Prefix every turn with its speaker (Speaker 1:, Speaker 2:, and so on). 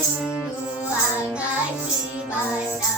Speaker 1: Thank you.